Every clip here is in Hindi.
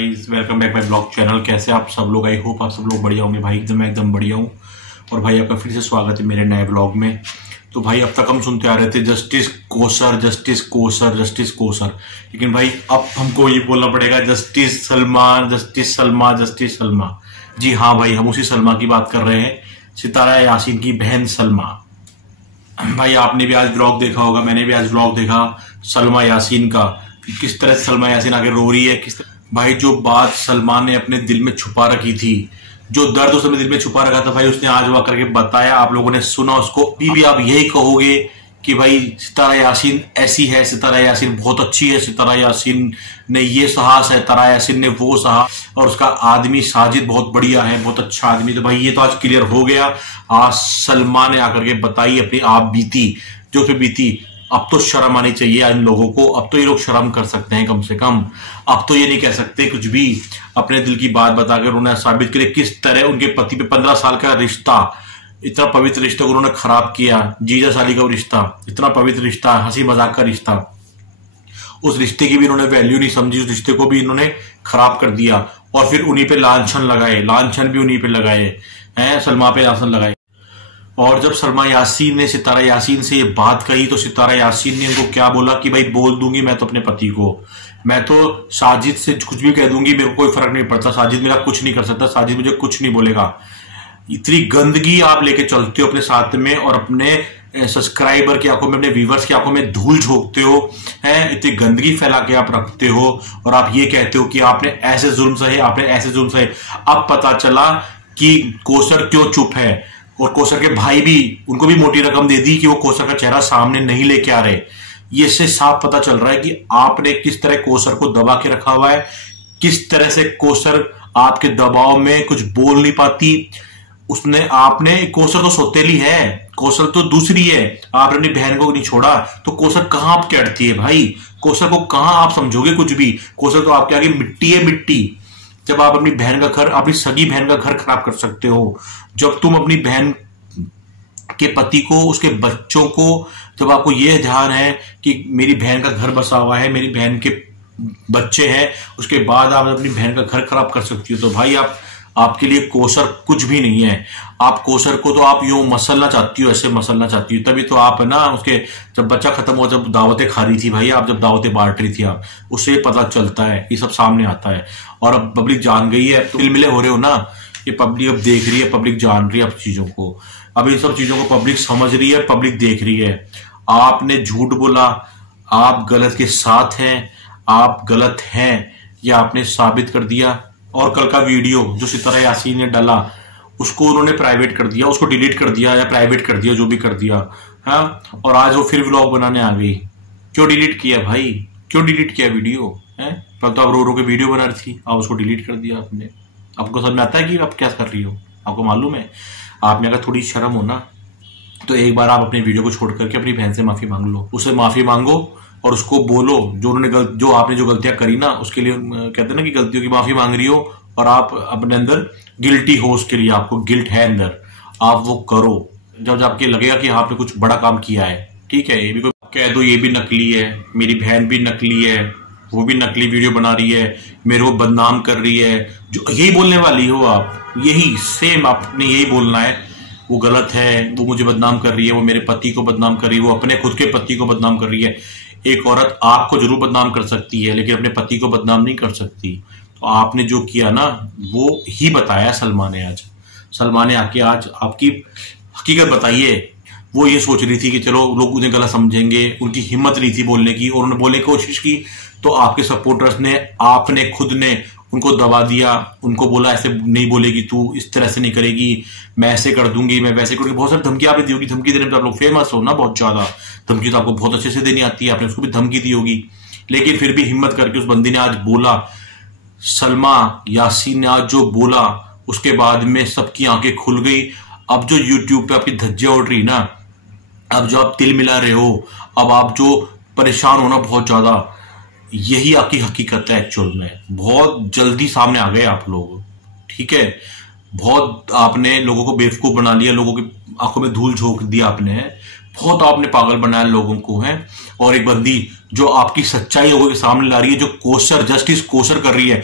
Guys, welcome back my blog channel. कैसे आप सब लोग? आई होप आप सब लोग बढ़िया होंगे भाई। एकदम बढ़िया हूँ। और भाई आपका फिर से स्वागत है मेरे नए ब्लॉग में। तो भाई अब तक हम सुनते आ रहे थे justice Kausar, justice Kausar, justice Kausar, लेकिन भाई अब हमको ये बोलना पड़ेगा justice Salma, justice Salma, justice Salma. जी हाँ भाई, हम उसी सलमा की बात कर रहे हैं, सितारा यासीन की बहन सलमा। भाई आपने भी आज ब्लॉग देखा होगा, मैंने भी आज ब्लॉग देखा सलमा यासीन का, किस तरह से सलमा यासीन आगे रो रही है। भाई जो बात सलमा ने अपने दिल में छुपा रखी थी, जो दर्द उसने दिल में छुपा रखा था, भाई उसने आज वहां करके बताया। आप लोगों ने सुना उसको। अभी भी आप यही कहोगे कि भाई सितारा यासीन ऐसी है, सितारा यासीन बहुत अच्छी है, सितारा यासीन ने ये सहा, सितारा यासीन ने वो सहा, और उसका आदमी साजिद बहुत बढ़िया है, बहुत अच्छा आदमी। तो भाई ये तो आज क्लियर हो गया। आज सलमा ने आकर के बताई अपनी आप बीती, जो फिर बीती। अब तो शर्म आनी चाहिए इन लोगों को। अब तो ये लोग शर्म कर सकते हैं कम से कम। अब तो ये नहीं कह सकते कुछ भी, अपने दिल की बात बताकर उन्होंने साबित किया किस तरह उनके पति पे 15 साल का रिश्ता, इतना पवित्र रिश्ता को उन्होंने खराब किया। जीजा साली का रिश्ता, इतना पवित्र रिश्ता, हंसी मजाक का रिश्ता, उस रिश्ते की भी इन्होंने वैल्यू नहीं समझी, उस रिश्ते को भी इन्होंने खराब कर दिया। और फिर उन्हीं पे लांछन लगाए, लांछन भी उन्हीं पे लगाए हैं, सलमा पे लांछन लगाए। और जब सलमा यासीन ने सितारा यासीन से ये बात कही तो सितारा यासीन ने उनको क्या बोला कि भाई बोल दूंगी मैं तो अपने पति को, मैं तो साजिद से कुछ भी कह दूंगी, मेरे को कोई फर्क नहीं पड़ता, साजिद मेरा कुछ नहीं कर सकता, साजिद मुझे कुछ नहीं बोलेगा। इतनी गंदगी आप लेके चलते हो अपने साथ में, और अपने सब्सक्राइबर की आंखों में, अपने व्यूवर्स की आंखों में धूल झोंकते हो, हैं इतनी गंदगी फैला के आप रखते हो। और आप ये कहते हो कि आपने ऐसे जुल्म सहे, आपने ऐसे जुल्म सहे। अब पता चला कि कोसर क्यों चुप है, और कोसर के भाई भी, उनको भी मोटी रकम दे दी कि वो कोसर का चेहरा सामने नहीं लेके आ रहे। ये से साफ पता चल रहा है कि आपने किस तरह कोसर को दबा के रखा हुआ है, किस तरह से कोसर आपके दबाव में कुछ बोल नहीं पाती। उसने, आपने, कोसर तो सौतेली है, कोसर तो दूसरी है, आपने अपनी बहन को नहीं छोड़ा, तो कोसर कहां आपके अड़ती है भाई? कोसर को कहां आप समझोगे कुछ भी? कोसर तो आपके आगे मिट्टी है, मिट्टी। जब आप अपनी बहन का घर, अपनी सगी बहन का घर खराब कर सकते हो, जब तुम अपनी बहन के पति को, उसके बच्चों को, जब आपको यह ध्यान है कि मेरी बहन का घर बसा हुआ है, मेरी बहन के बच्चे हैं, उसके बाद आप अपनी बहन का घर खराब कर सकती हो, तो भाई आपके लिए कोसर कुछ भी नहीं है। आप कोसर को तो आप यूं मसलना चाहती हो, ऐसे मसलना चाहती हो, तभी तो आप ना उसके, जब बच्चा खत्म हुआ, जब दावतें खा रही थी भाई, आप जब दावतें बांट रही थी, आप उससे पता चलता है, ये सब सामने आता है। और अब पब्लिक जान गई है, तो मिले हो रहे हो ना, ये पब्लिक अब देख रही है, पब्लिक जान रही है अब चीजों को, अब इन सब चीजों को पब्लिक समझ रही है, पब्लिक देख रही है। आपने झूठ बोला, आप गलत के साथ हैं, आप गलत हैं, यह आपने साबित कर दिया। और कल का वीडियो जो सितारा यासीन ने डाला, उसको उन्होंने प्राइवेट कर दिया, उसको डिलीट कर दिया या प्राइवेट कर दिया, जो भी कर दिया, हाँ। और आज वो फिर व्लॉग बनाने आ गई। क्यों डिलीट किया भाई? क्यों डिलीट किया वीडियो? है कल तो आप रो रो के वीडियो बना रही थी, आप उसको डिलीट कर दिया आपने। आपको समझ में आता है कि आप क्या कर रही हो? आपको मालूम है? आपने अगर थोड़ी शर्म हो ना, तो एक बार आप अपने वीडियो को छोड़ करके अपनी बहन से माफी मांग लो, उससे माफी मांगो और उसको बोलो जो उन्होंने जो आपने जो गलतियां करी ना, उसके लिए कहते हैं ना कि गलतियों की माफी मांग रही हो, और आप अपने अंदर गिल्टी हो, उसके लिए आपको गिल्ट है अंदर, आप वो करो। जब आपके लगेगा कि आपने कुछ बड़ा काम किया है, ठीक है, ये भी कह दो ये भी नकली है, मेरी बहन भी नकली है, वो भी नकली वीडियो बना रही है, मेरे को बदनाम कर रही है, जो यही बोलने वाली हो आप, यही सेम आपने यही बोलना है, वो गलत है, वो मुझे बदनाम कर रही है, वो मेरे पति को बदनाम कर रही है, वो अपने खुद के पति को बदनाम कर रही है। एक औरत आपको जरूर बदनाम कर सकती है, लेकिन अपने पति को बदनाम नहीं कर सकती। तो आपने जो किया ना, वो ही बताया सलमा ने आज। सलमा ने आके आज आपकी हकीकत बताइए। वो ये सोच रही थी कि चलो लोग उन्हें गलत समझेंगे, उनकी हिम्मत नहीं थी बोलने की, और उन्होंने बोलने की कोशिश की, तो आपके सपोर्टर्स ने, आपने खुद ने उनको दबा दिया, उनको बोला ऐसे नहीं बोलेगी तू, इस तरह से नहीं करेगी, मैं ऐसे कर दूंगी, मैं वैसे करूंगी। बहुत सारी धमकी आपने दी होगी, धमकी देने में तो आप लोग फेमस हो ना, बहुत ज्यादा धमकी तो आपको बहुत अच्छे से देनी आती है, आपने उसको भी धमकी दी होगी, लेकिन फिर भी हिम्मत करके उस बंदी ने आज बोला, सलमा यासीन ने आज जो बोला, उसके बाद में सबकी आंखें खुल गई। अब जो यूट्यूब पे आपकी धज्जियां उड़ रही ना, अब जो आप तिल मिला रहे हो, अब आप जो परेशान हो ना बहुत ज्यादा, यही आपकी हकीकत है एक्चुअल में। बहुत जल्दी सामने आ गए आप लोग, ठीक है, बहुत आपने लोगों को बेवकूफ बना लिया, लोगों की आंखों में धूल झोंक दिया आपने, बहुत आपने पागल बनाया लोगों को, है। और एक बंदी जो आपकी सच्चाई लोगों के सामने ला रही है, जो कोसर, जस्टिस कोसर कर रही है,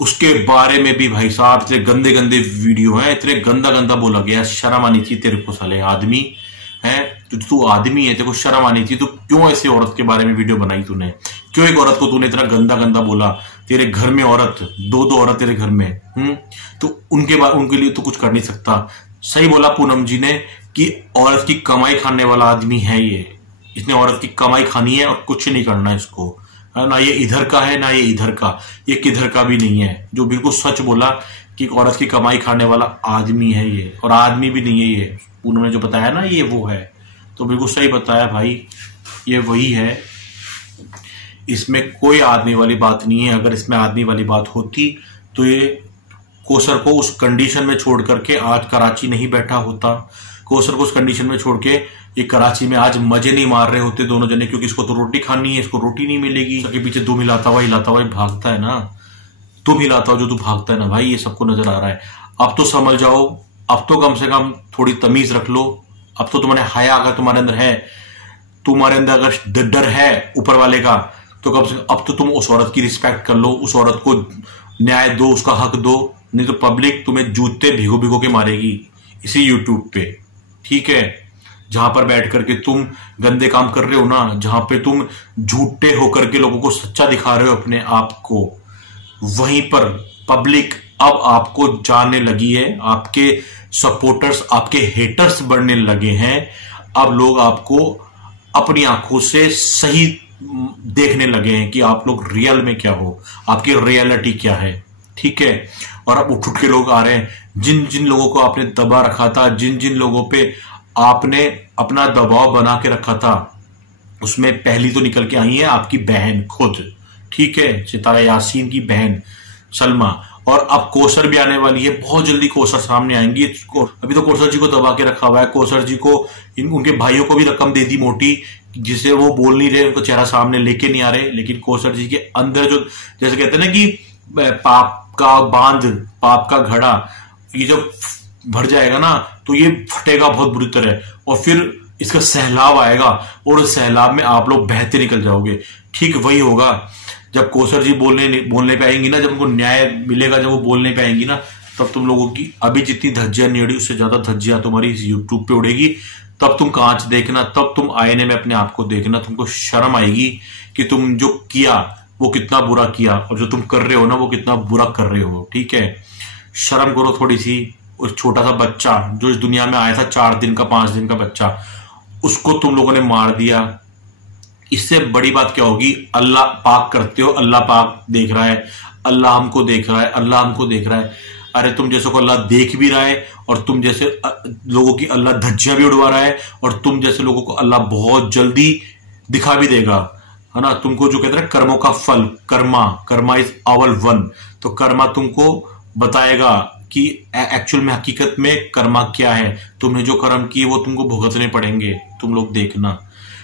उसके बारे में भी भाई साहब इतने गंदे गंदे वीडियो हैं, इतने गंदा गंदा बोला गया। शर्म आनी चाहिए तेरे को साले आदमी है, तू आदमी है, तेरे को शर्म आनी चाहिए। तो क्यों ऐसे औरत के बारे में वीडियो बनाई तूने? क्यों एक औरत को तूने इतना गंदा गंदा बोला? तेरे घर में औरत, दो औरत तेरे घर में, तो उनके लिए तो कुछ कर नहीं सकता। सही बोला पूनम जी ने कि औरत की कमाई खाने वाला आदमी है ये। इसने औरत की कमाई खानी है और कुछ नहीं करना इसको, ना ये इधर का है ना ये इधर का, ये किधर का भी नहीं है। जो बिल्कुल सच बोला कि औरत की कमाई खाने वाला आदमी है ये, और आदमी भी नहीं है ये। पूनम ने जो बताया ना ये वो है, तो बिल्कुल सही बताया भाई, ये वही है। इसमें कोई आदमी वाली बात नहीं है। अगर इसमें आदमी वाली बात होती तो ये कोसर को उस कंडीशन में छोड़ करके आज कराची नहीं बैठा होता। कोसर को उस कंडीशन में छोड़ के ये कराची में आज मजे नहीं मार रहे होते दोनों जने, क्योंकि इसको तो रोटी खानी है, इसको रोटी नहीं मिलेगी। के पीछे दुम हिलाता हुआ भागता है ना, तुम हिलाता हो जो तू भागता है ना भाई, ये सबको नजर आ रहा है। अब तो समझ जाओ, अब तो कम से कम थोड़ी तमीज रख लो। अब तो तुम्हारे हया अगर तुम्हारे अंदर है, तुम्हारे अंदर अगर डर है ऊपर वाले का, तो कम से कम अब तो तुम उस औरत की रिस्पेक्ट कर लो, उस औरत को न्याय दो, उसका हक दो। नहीं तो पब्लिक तुम्हें जूते भिगो भिगो के मारेगी इसी यूट्यूब पे, ठीक है? जहां पर बैठ करके तुम गंदे काम कर रहे हो ना, जहां पे तुम झूठे होकर के लोगों को सच्चा दिखा रहे हो अपने आप को, वहीं पर पब्लिक अब आपको जानने लगी है। आपके सपोर्टर्स, आपके हेटर्स बढ़ने लगे हैं। अब लोग आपको अपनी आंखों से सही देखने लगे हैं कि आप लोग रियल में क्या हो, आपकी रियलिटी क्या है, ठीक है? और अब उठ के लोग आ रहे हैं। जिन जिन लोगों को आपने दबा रखा था, जिन जिन लोगों पे आपने अपना दबाव बना के रखा था, उसमें पहली तो निकल के आई है आपकी बहन खुद, ठीक है? सितारा यासीन की बहन सलमा। और अब कोसर भी आने वाली है, बहुत जल्दी कोसर सामने आएंगी। अभी तो कोसर जी को दबा के रखा हुआ है। कोसर जी को उनके भाइयों को भी रकम दे दी मोटी, जिसे वो बोल नहीं रहे, उनका चेहरा सामने लेके नहीं आ रहे। लेकिन कोसर जी के अंदर जो, जैसे कहते हैं ना कि पाप का बांध, पाप का घड़ा, ये जब भर जाएगा ना तो ये फटेगा बहुत बुरी तरह, और फिर इसका सैलाब आएगा और उस सैलाब में आप लोग बहते निकल जाओगे। ठीक वही होगा जब कोसर जी बोलने पे आएंगी ना, जब उनको न्याय मिलेगा, जब वो बोलने पे आएंगी ना, तब तुम लोगों की अभी जितनी धज्जियां नहीं उड़ी उससे ज्यादा धज्जियां तुम्हारी इस यूट्यूब पे उड़ेगी। तब तुम कांच देखना, तब तुम आईने में अपने आप को देखना, तुमको शर्म आएगी कि तुम जो किया वो कितना बुरा किया, और जो तुम कर रहे हो ना वो कितना बुरा कर रहे हो, ठीक है? शर्म करो थोड़ी सी। उस छोटा सा बच्चा जो इस दुनिया में आया था, 4 दिन का 5 दिन का बच्चा, उसको तुम लोगों ने मार दिया। इससे बड़ी बात क्या होगी? अल्लाह पाक करते हो, अल्लाह पाक देख रहा है, अल्लाह हमको देख रहा है, अल्लाह हमको देख रहा है। अरे तुम जैसे को अल्लाह देख भी रहा है, और तुम जैसे लोगों की अल्लाह धज्जियां भी उड़वा रहा है, और तुम जैसे लोगों को अल्लाह बहुत जल्दी दिखा भी देगा, है ना? तुमको जो कहते हैं कर्मों का फल, कर्मा इज अवल वन, तो कर्मा तुमको बताएगा कि एक्चुअल में हकीकत में कर्मा क्या है। तुमने जो कर्म किए वो तुमको भुगतने पड़ेंगे, तुम लोग देखना,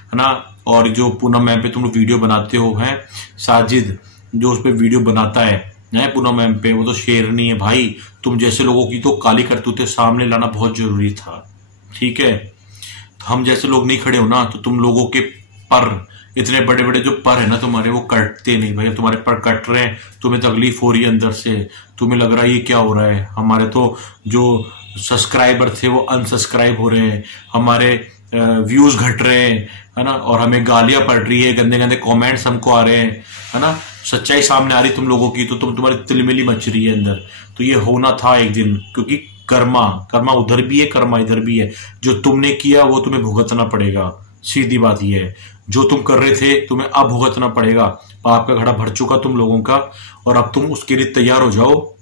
है ना? और जो पूनम मैम पे तुम लोग वीडियो बनाते हो, हैं साजिद जो उस पे वीडियो बनाता है पूनम मैम पे, वो तो शेरनी है भाई। तुम जैसे लोगों की तो काली करतूतें सामने लाना बहुत जरूरी था, ठीक है? तो हम जैसे लोग नहीं खड़े हो ना, तो तुम लोगों के पर, इतने बड़े बड़े जो पर है ना तुम्हारे, वो कटते नहीं भाई। तुम्हारे पर कट रहे हैं, तुम्हें तकलीफ हो रही है अंदर से, तुम्हें लग रहा है ये क्या हो रहा है। हमारे तो जो सब्सक्राइबर थे वो अनसब्सक्राइब हो रहे हैं, हमारे व्यूज घट रहे हैं, है ना? और हमें गालियां पड़ रही है, गंदे गंदे कमेंट्स हमको आ रहे हैं, है ना? सच्चाई सामने आ रही तुम लोगों की, तो तुम्हारी तिलमिली मच रही है अंदर। तो ये होना था एक दिन, क्योंकि कर्मा उधर भी है, कर्मा इधर भी है। जो तुमने किया वो तुम्हें भुगतना पड़ेगा, सीधी बात ये है। जो तुम कर रहे थे तुम्हें अब भुगतना पड़ेगा। पाप का घड़ा भर चुका तुम लोगों का, और अब तुम उसके लिए तैयार हो जाओ,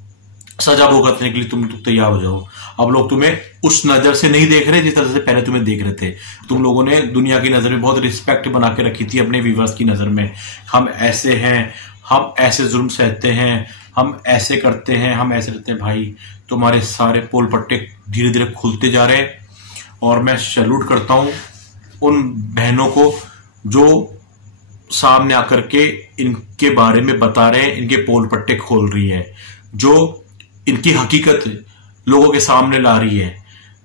सजा भुगतने के लिए तुम तैयार हो जाओ। अब लोग तुम्हें उस नजर से नहीं देख रहे जिस तरह से पहले तुम्हें देख रहे थे। तुम लोगों ने दुनिया की नजर में बहुत रिस्पेक्ट बना के रखी थी अपने व्यूवर्स की नजर में। हम ऐसे हैं, हम ऐसे जुल्म सहते हैं, हम ऐसे करते हैं, हम ऐसे रहते हैं। भाई तुम्हारे सारे पोल पट्टे धीरे धीरे खुलते जा रहे हैं, और मैं सैल्यूट करता हूं उन बहनों को जो सामने आकर के इनके बारे में बता रहे हैं, इनके पोल पट्टे खोल रही है, जो इनकी हकीकत लोगों के सामने ला रही है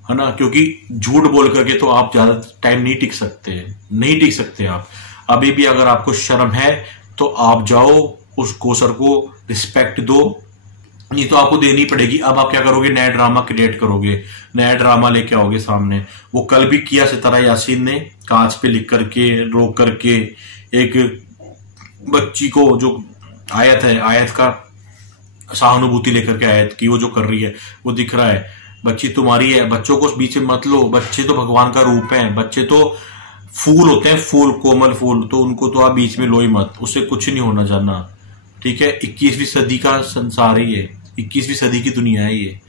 ना? क्योंकि झूठ बोल करके तो आप ज्यादा टाइम नहीं टिक सकते आप। अभी भी अगर आपको शर्म है तो आप जाओ, उस कोसर को रिस्पेक्ट दो, नहीं तो आपको देनी पड़ेगी। अब आप क्या करोगे, नया ड्रामा क्रिएट करोगे, नया ड्रामा लेके आओगे सामने। वो कल भी किया सितारा यासीन ने, कांच पे लिख करके, रोक करके, एक बच्ची को जो आयत है, आयत का सहानुभूति लेकर के आयत की वो जो कर रही है वो दिख रहा है। बच्ची तुम्हारी है, बच्चों को बीच में मत लो, बच्चे तो भगवान का रूप है, बच्चे तो फूल होते हैं, फूल, कोमल फूल, तो उनको तो आप बीच में लो ही मत, उससे कुछ नहीं होना जानना, ठीक है। 21वीं सदी का संसार ही है, 21वीं सदी की दुनिया है ये।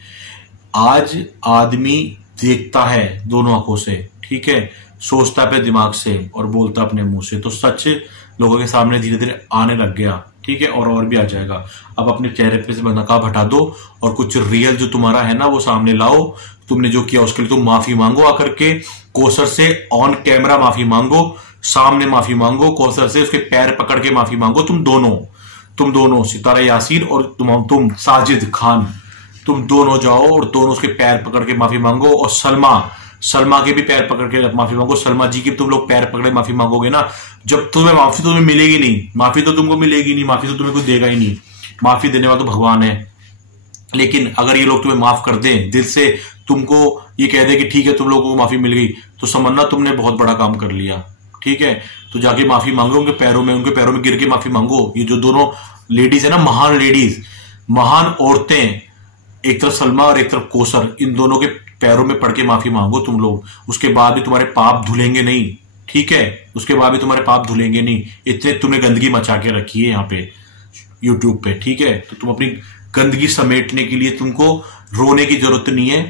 आज आदमी देखता है दोनों आंखों से, ठीक है, सोचता अपने दिमाग से और बोलता अपने मुंह से, तो सच लोगों के सामने धीरे धीरे आने लग गया, ठीक है, और भी आ जाएगा। अब अपने चेहरे पे से नकाब हटा दो और कुछ रियल जो तुम्हारा है ना वो सामने लाओ। तुमने जो किया उसके लिए तुम माफी मांगो, आकर के कौसर से ऑन कैमरा माफी मांगो, सामने माफी मांगो, कौसर से उसके पैर पकड़ के माफी मांगो। तुम दोनों सितारा यासीन और तुम साजिद खान, तुम दोनों जाओ और दोनों उसके पैर पकड़ के माफी मांगो। और सलमा के भी पैर पकड़ के माफी मांगो। सलमा जी के तुम लोग पैर पकड़े माफी मांगोगे ना, जब तुम्हें माफी तुम्हें मिलेगी नहीं, माफी तो तुमको मिलेगी नहीं, माफी तो तुम्हें कोई देगा ही नहीं, माफी देने वाला तो भगवान है। लेकिन अगर ये लोग तुम्हें माफ कर दें दिल से, तुमको ये कह दे कि ठीक है तुम लोगों को माफी मिल गई, तो समझना तुमने बहुत बड़ा काम कर लिया, ठीक है। तो जाके माफी मांगो, उनके पैरों में गिर के माफी मांगो। ये जो दोनों लेडीज है ना, महान लेडीज, महान औरतें, एक तरफ सलमा और एक तरफ कौसर, इन दोनों के पैरों में पड़ के माफी मांगो तुम लोग। उसके बाद भी तुम्हारे पाप धुलेंगे नहीं, ठीक है, उसके बाद भी तुम्हारे पाप धुलेंगे नहीं। इतने तुमने गंदगी मचा के रखी है यहाँ पे यूट्यूब पे, ठीक है। तो तुम अपनी गंदगी समेटने के लिए तुमको रोने की जरूरत नहीं है,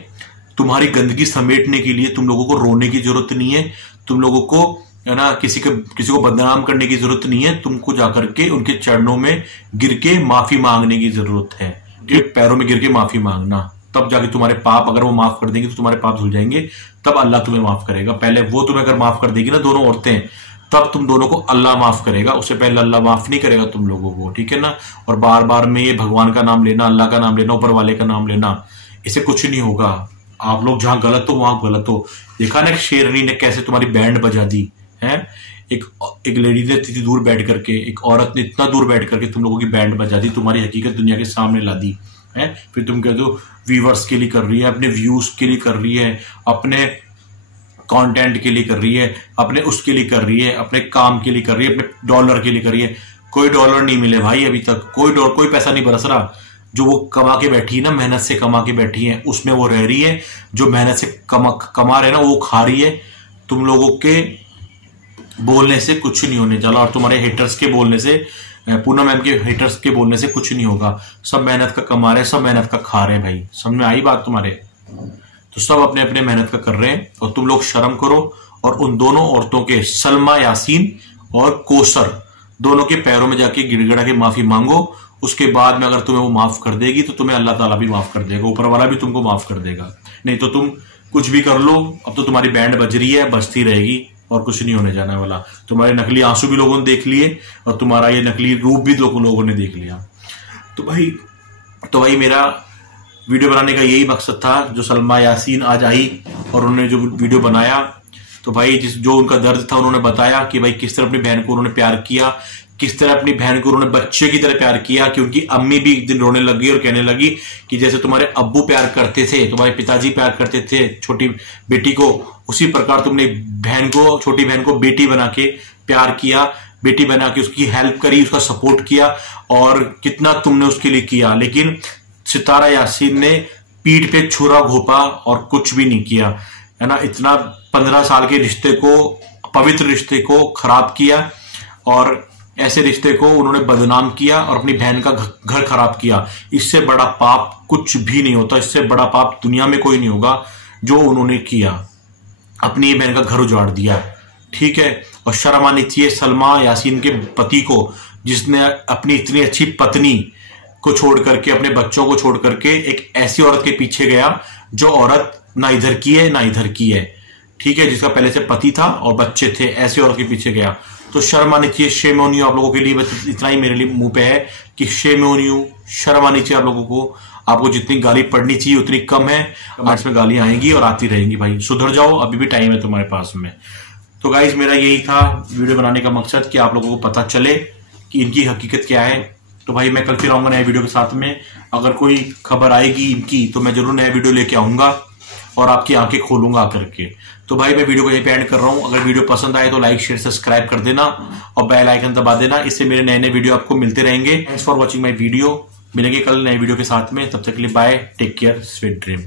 तुम्हारी गंदगी समेटने के लिए तुम लोगों को रोने की जरूरत नहीं है, तुम लोगों को है ना किसी को बदनाम करने की जरूरत नहीं है। तुमको जाकर के उनके चरणों में गिर के माफी मांगने की जरूरत है, पैरों में गिर के माफी मांगना, तब जाके तुम्हारे पाप, अगर वो माफ कर देंगे तो तुम्हारे पाप धुल जाएंगे, तब अल्लाह तुम्हें माफ करेगा। पहले वो तुम्हें अगर माफ कर देगी ना दोनों औरतें, तब तुम दोनों को अल्लाह माफ करेगा, उससे पहले अल्लाह माफ नहीं करेगा तुम लोगों को, ठीक है ना। और बार बार में ये भगवान का नाम लेना, अल्लाह का नाम लेना, ऊपर वाले का नाम लेना, इससे कुछ नहीं होगा। आप लोग जहां गलत हो वहां गलत हो। देखा ना शेरनी ने कैसे तुम्हारी बैंड बजा दी है, एक लेडी ने इतनी दूर बैठ करके, एक औरत ने इतना दूर बैठ करके तुम लोगों की बैंड बजा दी, तुम्हारी हकीकत दुनिया के सामने ला दी है। फिर तुम कहते हो व्यूवर्स के लिए कर रही है, अपने व्यूज के लिए कर रही है, अपने कंटेंट के लिए कर रही है, अपने उसके लिए कर रही है, अपने काम के लिए कर रही है, अपने डॉलर के लिए कर रही है। कोई डॉलर नहीं मिले भाई अभी तक, कोई पैसा नहीं बरस रहा। जो वो कमा के बैठी है ना, मेहनत से कमा के बैठी है, उसमें वो रह रही है। जो मेहनत से कमा रहे ना वो खा रही है। तुम लोगों के बोलने से कुछ नहीं होने चला, और तुम्हारे हेटर्स के बोलने से, पूनम मैम के हेटर्स के बोलने से कुछ नहीं होगा। सब मेहनत का कमा रहे, सब मेहनत का खा रहे हैं भाई, समझ में आई बात तुम्हारे। तो सब अपने अपने मेहनत का कर रहे हैं, और तुम लोग शर्म करो और उन दोनों औरतों के, सलमा यासीन और कौसर, दोनों के पैरों में जाके गिड़गिड़ा के माफी मांगो। उसके बाद में अगर तुम्हें वो माफ कर देगी तो तुम्हें अल्लाह ताला भी माफ कर देगा, ऊपर वाला भी तुमको माफ कर देगा। नहीं तो तुम कुछ भी कर लो, अब तो तुम्हारी बैंड बज रही है, बजती रहेगी, और कुछ नहीं होने जाने वाला। तुम्हारे नकली आंसू भी लोगों ने देख लिए, और तुम्हारा ये नकली रूप भी लोगों ने देख लिया। तो भाई मेरा वीडियो बनाने का यही मकसद था। जो सलमा यासीन आज आई और उन्होंने जो वीडियो बनाया, तो भाई जो उनका दर्द था उन्होंने बताया कि भाई किस तरह अपनी बहन को उन्होंने प्यार किया, किस तरह अपनी बहन को उन्होंने बच्चे की तरह प्यार किया, कि उनकी अम्मी भी एक दिन रोने लगी और कहने लगी कि जैसे तुम्हारे अब्बू प्यार करते थे, तुम्हारे पिताजी प्यार करते थे छोटी बेटी को, उसी प्रकार तुमने बहन को, छोटी बहन को बेटी बना के प्यार किया, बेटी बना के उसकी हेल्प करी, उसका सपोर्ट किया, और कितना तुमने उसके लिए किया। लेकिन सितारा यासीन ने पीठ पे छुरा घोपा और कुछ भी नहीं किया, है ना। इतना 15 साल के रिश्ते को, पवित्र रिश्ते को खराब किया, और ऐसे रिश्ते को उन्होंने बदनाम किया और अपनी बहन का घर खराब किया। इससे बड़ा पाप कुछ भी नहीं होता, इससे बड़ा पाप दुनिया में कोई नहीं होगा जो उन्होंने किया, अपनी बहन का घर उजाड़ दिया, ठीक है। और शर्म आनी चाहिए सलमा यासीन के पति को, जिसने अपनी इतनी अच्छी पत्नी को छोड़ करके, अपने बच्चों को छोड़ करके एक ऐसी औरत के पीछे गया जो औरत ना इधर की है ना इधर की है, ठीक है, जिसका पहले से पति था और बच्चे थे, ऐसी औरत के पीछे गया। तो शर्म आनी चाहिए, शेम ऑन यू आप लोगों के लिए। बस इतना ही मेरे लिए मुंह पे है कि शेम ऑन यू, शर्म आनी चाहिए आप लोगों को। आपको जितनी गाली पड़नी चाहिए उतनी कम है, आज में गालियां आएंगी और आती रहेंगी। भाई सुधर जाओ, अभी भी टाइम है तुम्हारे पास में। तो गाइज मेरा यही था वीडियो बनाने का मकसद, कि आप लोगों को पता चले कि इनकी हकीकत क्या है, तो भाई मैं कल फिर आऊंगा नए वीडियो के साथ में। अगर कोई खबर आएगी इनकी तो मैं जरूर नया वीडियो लेके आऊंगा और आपकी आंखें खोलूंगा आकर के। तो भाई मैं वीडियो को यहीं पे एंड कर रहा हूं। अगर वीडियो पसंद आए तो लाइक शेयर सब्सक्राइब कर देना और बेल आइकन दबा देना। इससे मेरे नए नए वीडियो आपको मिलते रहेंगे। Thanks for watching my video. मिलेंगे कल नए वीडियो के साथ में, तब तक के लिए bye, take care, sweet dream.